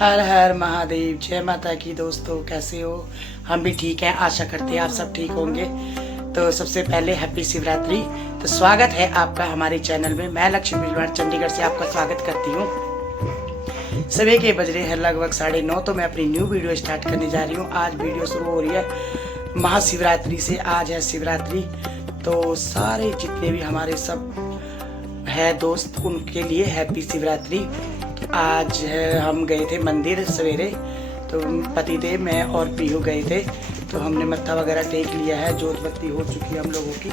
हर हर महादेव। जय माता की। दोस्तों कैसे हो? हम भी ठीक हैं, आशा करते हैं आप सब ठीक होंगे। तो सबसे पहले हैप्पी शिवरात्रि। तो स्वागत है आपका हमारे चैनल में। मैं लक्ष्मी बिजवाड़ चंडीगढ़ से आपका स्वागत करती हूँ। सुबह के बज रहे हैं लगभग 9:30। तो मैं अपनी न्यू वीडियो स्टार्ट करने जा रही हूँ। आज वीडियो शुरू हो रही है महाशिवरात्रि से। आज है शिवरात्रि, तो सारे जितने भी हमारे सब है दोस्त उनके लिए हैप्पी शिवरात्रि। आज हम गए थे मंदिर सवेरे, तो पतिदेव मैं और पीहू गए थे, तो हमने मत्था वगैरह टेक लिया है। जोत बत्ती हो चुकी है हम लोगों की।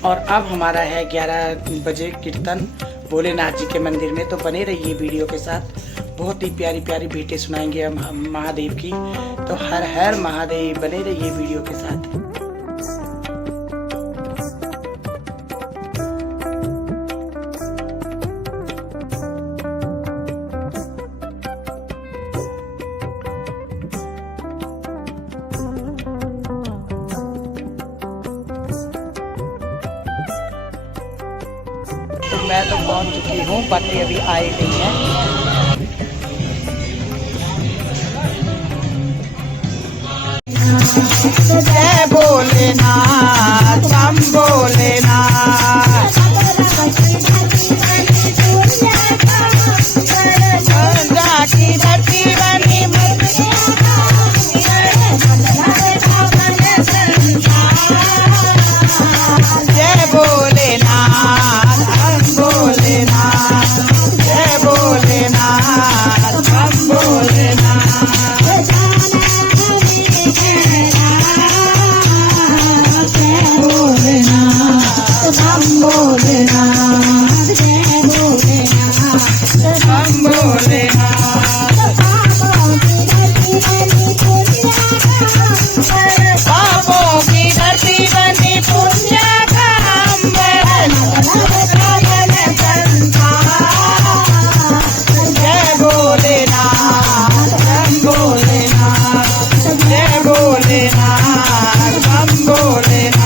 और अब हमारा है 11 बजे कीर्तन भोलेनाथ जी के मंदिर में। तो बने रहिए वीडियो के साथ, बहुत ही प्यारी प्यारी भेंटें सुनाएंगे हम महादेव की। तो हर हर महादेव, बने रहिए वीडियो के साथ। तो मैं तो पहुंच चुकी हूँ, पति अभी आए नहीं है। जय भोलेनाथ, हम भोलेनाथ। की धरती बनी जय भोलेनाथ, हम भोलेनाथ। जय भोलेनाथ, हम भोलेनाथ। हम भोलेनाथ, जय भोलेनाथ, हम भोलेनाथ। पापों की धरती बनी पुण्य धाम, जय भोलेनाथ, हम भोलेनाथ। जय भोलेनाथ, हम भोलेनाथ।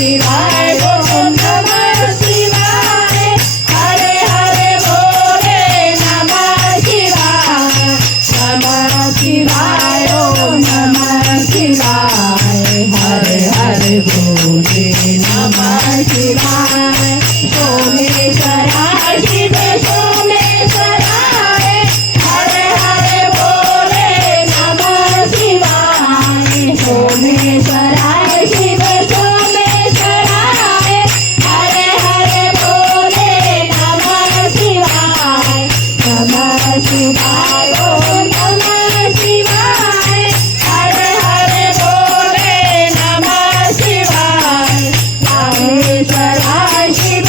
शिवाय ओम नमः शिवाय हरे हरे बोले नमः शिवाय ओम नमः शिवाय हरे हरे बोले नमः शिवाय सोमेश्वराय शिव सोमेश्वराय हरे हरे बोले नमः शिवाय सोमेश्वराय शिव सोमेश्वराय हरे हरे बोले नमः शिवाय ओम नमः शिवाय हरे हरे बोले नमः शिवाय रामेश्वराय शिव